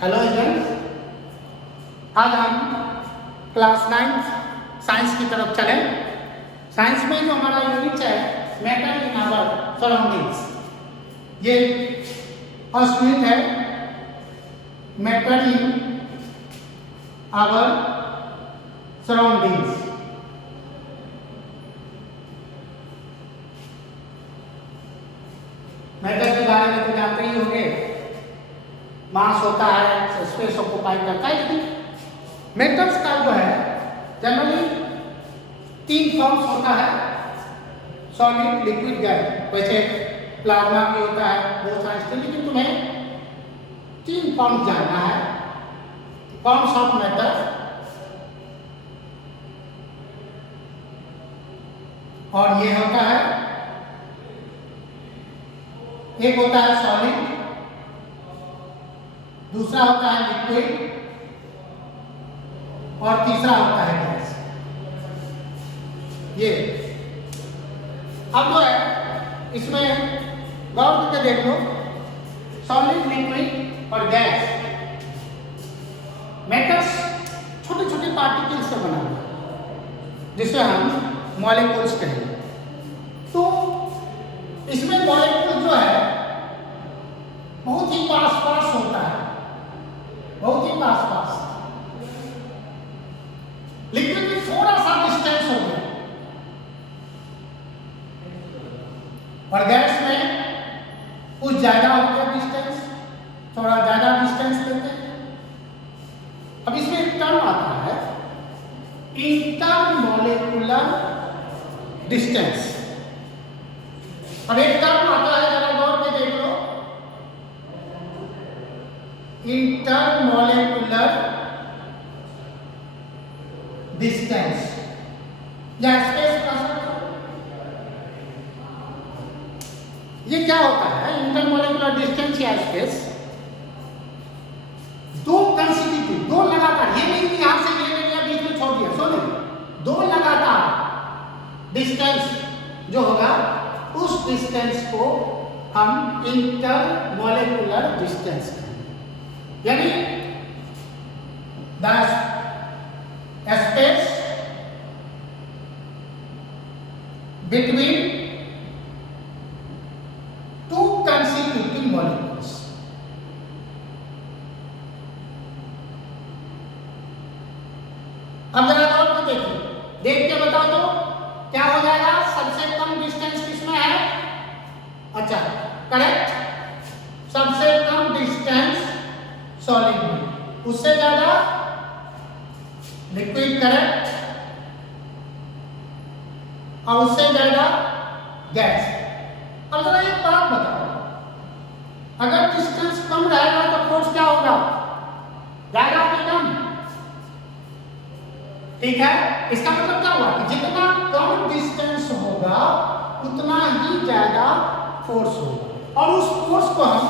Hello students, आज हम class 9 science की तरफ चलें। साइंस में जो हमारा यूनिट है मैटर इन आवर सराउंडिंग्स, ये फर्स्ट यूनिट है matter in our surroundings. Matter के बारे में तो जानते ही होंगे, मास होता है, स्पेस ऑक्युपाई करता है। लेकिन मेटल्स का जो है जनरली 3 फॉर्म्स होता है, सॉलिड, लिक्विड, गैस। वैसे प्लाज्मा भी होता है, बहुत सारे स्टेज, लेकिन तुम्हें 3 फॉर्म जानना है, फॉर्म्स ऑफ मैटर। और ये होता है, एक होता है सॉलिड, दूसरा होता है लिक्विड और तीसरा होता है गैस। ये अब जो है इसमें गौर करके देख लो, सॉलिड, लिक्विड और गैस मेटल्स छोटे छोटे पार्टिकल्स से बना हुआ है, जिसे हम मॉलिक्यूल्स कहेंगे। तो इसमें मॉलिक्यूल जो है बहुत ही पास पास होता है, बहुत ही पास पास। लिक्विड में थोड़ा सा डिस्टेंस हो गया और गैस में कुछ ज्यादा हो गया डिस्टेंस, थोड़ा ज्यादा डिस्टेंस लेते हैं। अब इसमें एक टर्म आता है इंटरमॉलिक्यूलर डिस्टेंस। अब एक टर्म आता है, जरा गौर के देख लो, इंटरमॉलिक्यूलर डिस्टेंस या स्पेस का। ये क्या होता है इंटरमॉलिक्यूलर डिस्टेंस या स्पेस? दो कंसेक्यूटिव, दो लगातार, ये नहीं कि यहां से ये ले लिया बीच में छोड़ दिया, सुनो, दो लगातार डिस्टेंस जो होगा उस डिस्टेंस को हम इंटरमॉलिक्यूलर डिस्टेंस कहेंगे। यानी the space between two consecutive molecules. अब जरा गौर से देखिए, देख के बताओ तो क्या हो जाएगा? सबसे कम डिस्टेंस किसमें है? अच्छा, करेक्ट, सबसे कम डिस्टेंस सॉलिड में, उससे ज्यादा लिक्विड, करेक्ट, और उससे ज्यादा गैस। अब जरा एक बात बताओ, अगर डिस्टेंस कम रहेगा तो फोर्स क्या होगा? ज्यादा कि कम? ठीक है, इसका मतलब क्या हुआ कि जितना कम डिस्टेंस होगा उतना ही ज्यादा फोर्स होगा, और उस फोर्स को हम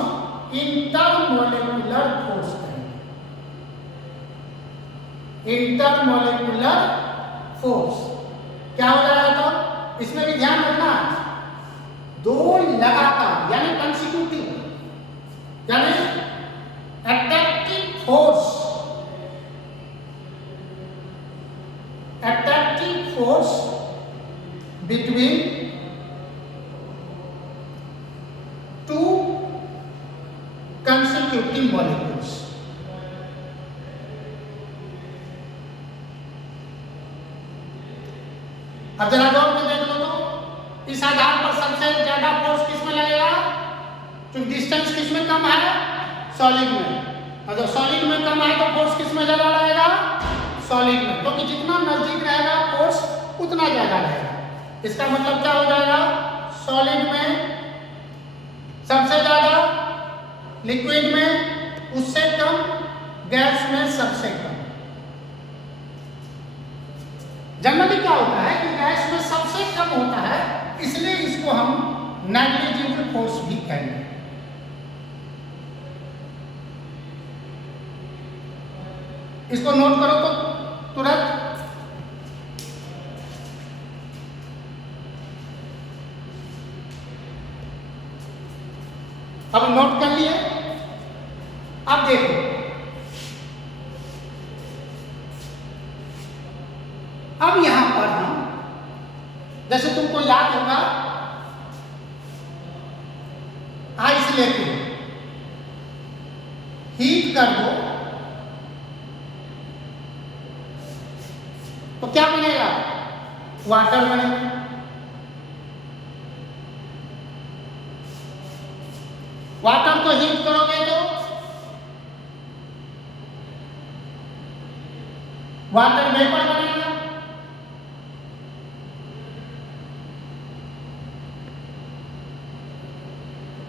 इंटरमॉलिक्यूलर फोर्स कहेंगे। इंटरमॉलिक्यूलर फोर्स क्या हो जाएगा? तो इसमें भी ध्यान रखना, दो लगातार यानी कंसेक्यूटिव, यानी attractive force, attractive force between two consecutive molecules। अब जरा गौर से देख लो तो इस आधार पर सबसे ज्यादा फोर्स किसमें लगेगा? क्योंकि डिस्टेंस किसमें कम है? सॉलिड में। और जब सॉलिड में कम है तो फोर्स किसमें ज्यादा लगेगा? सॉलिड में, क्योंकि जितना नजदीक रहेगा फोर्स उतना ज्यादा रहेगा। इसका मतलब क्या हो जाएगा? सॉलिड में सबसे ज्यादा, लिक्विड में उससे कम, गैस में सबसे कम। जनरली क्या होता है कि गैस में सबसे कम होता है, इसलिए इसको हम नेग्लिजिबल फोर्स भी कहेंगे। इसको नोट करो तो तुरंत। अब नोट कर लिए। अब देखो, जैसे तुमको याद होगा आइस लेके हीट कर दो तो क्या बनेगा? वाटर बनेगा। वाटर को हीट करोगे तो वाटर वेपर बनेगा।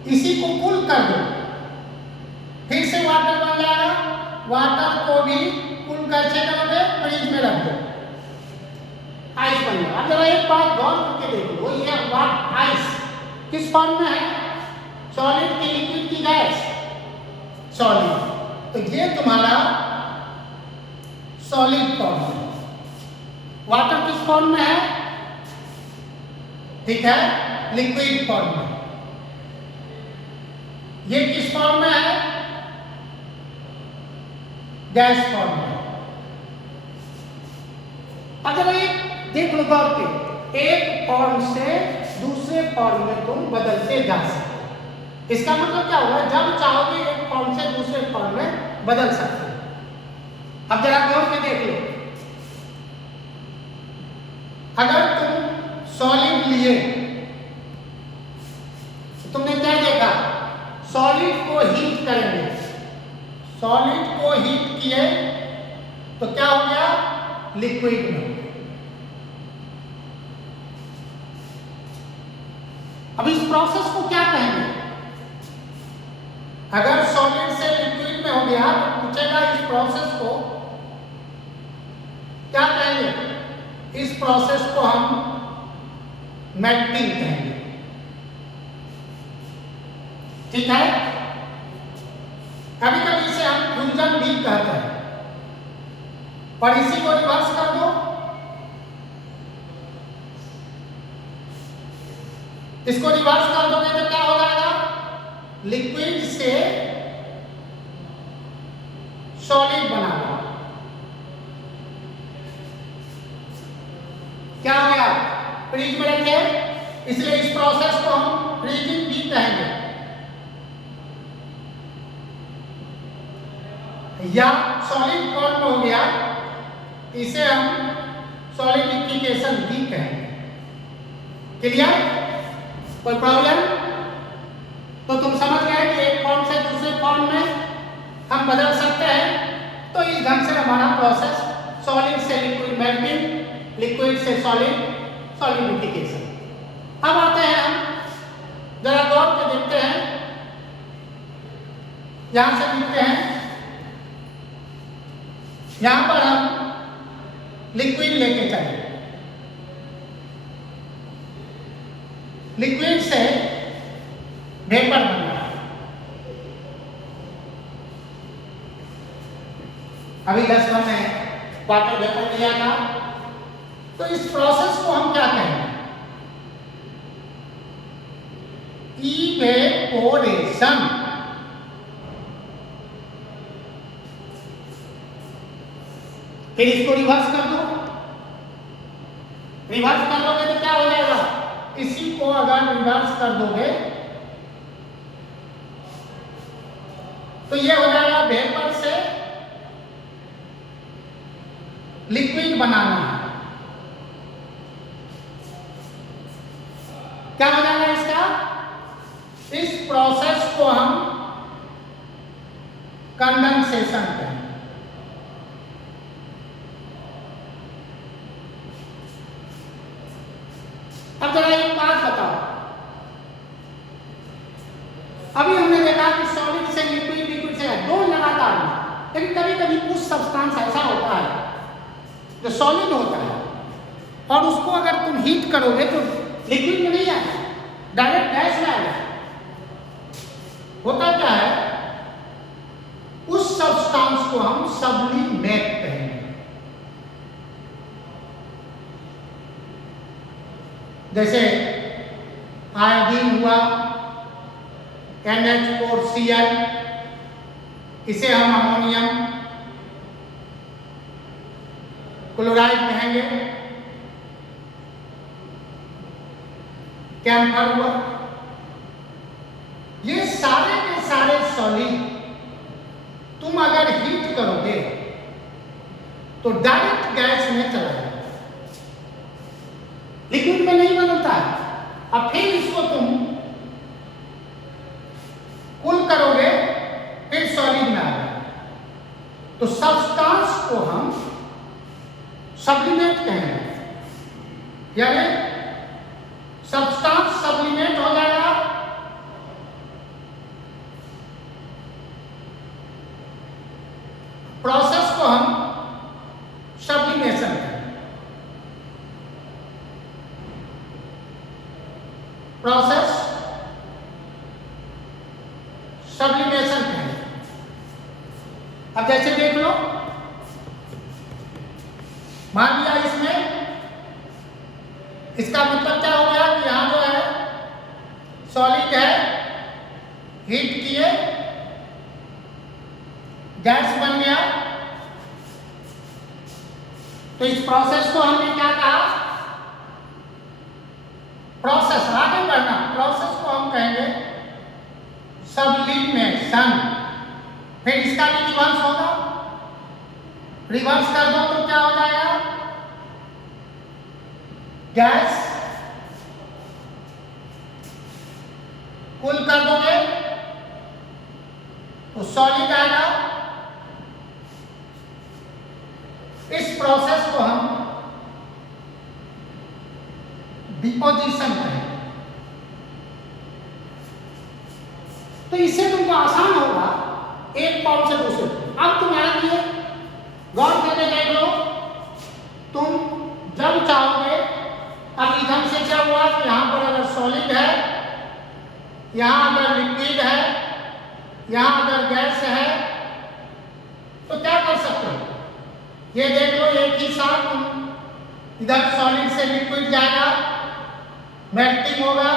इसी को कूल कर दो, फिर से वाटर बन जाएगा। वाटर को भी कूल कैसे करोगे? फ्रिज में रख दो, आइस बन जाएगा। अब जरा एक बात गौर करके देखो, वो ये आइस किस फॉर्म में है? सॉलिड की लिक्विड की गैस? सॉलिड। तो ये तुम्हारा सॉलिड फॉर्म है। वाटर किस फॉर्म में है? ठीक है, लिक्विड फॉर्म में। ये किस फॉर्म में है? गैस फॉर्म में। अगर ये देख लो गौर के, एक फॉर्म से दूसरे फॉर्म में तुम बदलते जा सकते हो। इसका मतलब क्या होगा? जब चाहोगे एक फॉर्म से दूसरे फॉर्म में बदल सकते हो। अब जरा गौर के देख लो, अगर तुम सॉलिड लिए तो तुमने क्या देखा? सॉलिड को हीट करेंगे, सॉलिड को हीट किए तो क्या हो गया? लिक्विड में। अब इस प्रोसेस को क्या कहेंगे? अगर सॉलिड से लिक्विड में हो गया तो पूछेगा इस प्रोसेस को क्या कहेंगे? इस प्रोसेस को हम मेल्टिंग कहेंगे। ठीक है, कभी कभी इसे हम फ्यूजन भी कहते हैं। पर इसी को रिवर्स कर दो, इसको रिवर्स कर दोगे तो क्या हो जाएगा? लिक्विड से सॉलिड बना हुआ। क्या हो गया? फ्रीज में रखे, इसलिए इस प्रोसेस को हम फ्रीजिंग भी कहेंगे। या सॉलिड फॉर्म में हो गया, इसे हम सॉलिडिफिकेशन भी कहेंगे। क्लियर? कोई प्रॉब्लम? तो तुम समझ गए कि एक फॉर्म से दूसरे फॉर्म में हम बदल सकते हैं। तो इस ढंग से हमारा प्रोसेस सॉलिड से लिक्विड मेल्टिंग, लिक्विड से सॉलिड, सॉलिडिफिकेशन। अब आते हैं हम जरा गौर के देखते हैं, यहां से लिखते हैं, यहां पर हम लिक्विड लेके चले, लिक्विड से वेपर बन रहा है। अभी 10 हमने वाटर वेपर लिया था, तो इस प्रोसेस को हम क्या कहेंगे? इवेपोरेशन। फिर इसको रिवर्स कर दो, रिवर्स कर दोगे तो क्या हो जाएगा? इसी को अगर रिवर्स कर दोगे तो ये हो जाएगा वेपर से लिक्विड बनाना है। क्या हो जाएगा इसका? इस प्रोसेस को हम कंडेंसेशन कहेंगे। अब जरा एक बात बताओ, अभी हमने देखा कि सॉलिड से लिक्विड, लिक्विड से दो लगातार में, लेकिन कभी कभी कुछ सब्सटेंस ऐसा होता है जो सॉलिड होता है और उसको अगर तुम हीट करोगे तो लिक्विड में नहीं आएगा, डायरेक्ट गैस में आएगा। होता क्या है? उस सब्सटेंस को हम सब्लिमेट कहेंगे। जैसे आयोडीन हुआ, NH4Cl, इसे हम अमोनियम क्लोराइड कहेंगे। कैम्फर हुआ। ये सारे के सारे सॉलिड तुम अगर हीट करोगे तो डायरेक्ट गैस में चला जाएगा, लिक्विड में नहीं बदलता है। अब फिर इसको तुम कूल करोगे, फिर सॉलिड में आ जाएगा। तो सब्सटेंस को हम सब्लिमेट कहेंगे, यानी सब्सटेंस सब्लिमेट हो जाएगा। प्रोसेस को हम सब्लिमेशन कहेंगे। प्रोसेस सब्लिमेशन कहेंगे। अब जैसे देख लो, मान लिया इसमें, इसका मतलब क्या हो गया कि यहां जो है सॉलिड है, हीट किए, गैस बन गया। तो इस प्रोसेस को हमने क्या कहा? प्रोसेस, आगे बढ़ना, प्रोसेस को हम कहेंगे सब्लिमेशन। फिर इसका भी रिवर्स होगा, रिवर्स कर दो तो क्या हो जाएगा? गैस कूल कर दोगे तो सॉलिड आएगा। इस प्रोसेस को हम डिपोजिशन कहेंगे। तो इससे तुमको आसान होगा एक फॉर्म से दूसरे। अब तुम्हारे लिए गौर करके देख लो, तुम जब चाहोगे, अब इधर से क्या हुआ कि यहां पर अगर सॉलिड है, यहां अगर लिक्विड है, यहां अगर गैस है, तो क्या कर सकते हो? ये देख लो, एक ही साथ तुम इधर सॉलिड से लिक्विड जाएगा, मेल्टिंग होगा,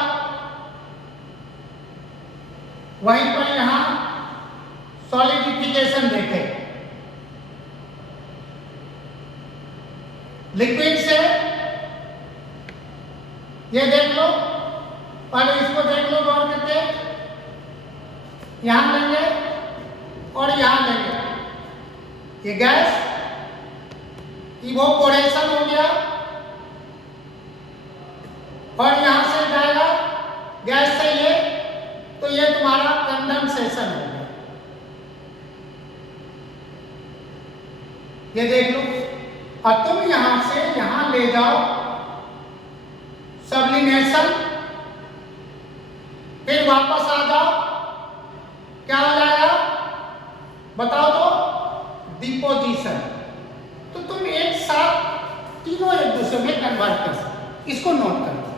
वहीं पर यहां सॉलिडिफिकेशन देखे। लिक्विड से ये देख लो, पहले इसको देख लो गौर करके, यहां लेंगे और यहां लेंगे, ये गैस इवोपोरेशन हो गया, और यहां से जाएगा गैस से ये, तो ये तुम्हारा कंडेंसेशन हो गया। ये देख लो, और तुम यहां से यहां ले जाओ सब्लिमेशन, फिर वापस आ जाओ, क्या हो जाएगा बताओ तो? डिपोजिशन। तो तुम एक साथ तीनों एक दूसरे में कन्वर्ट कर सकते, इसको नोट कर लो।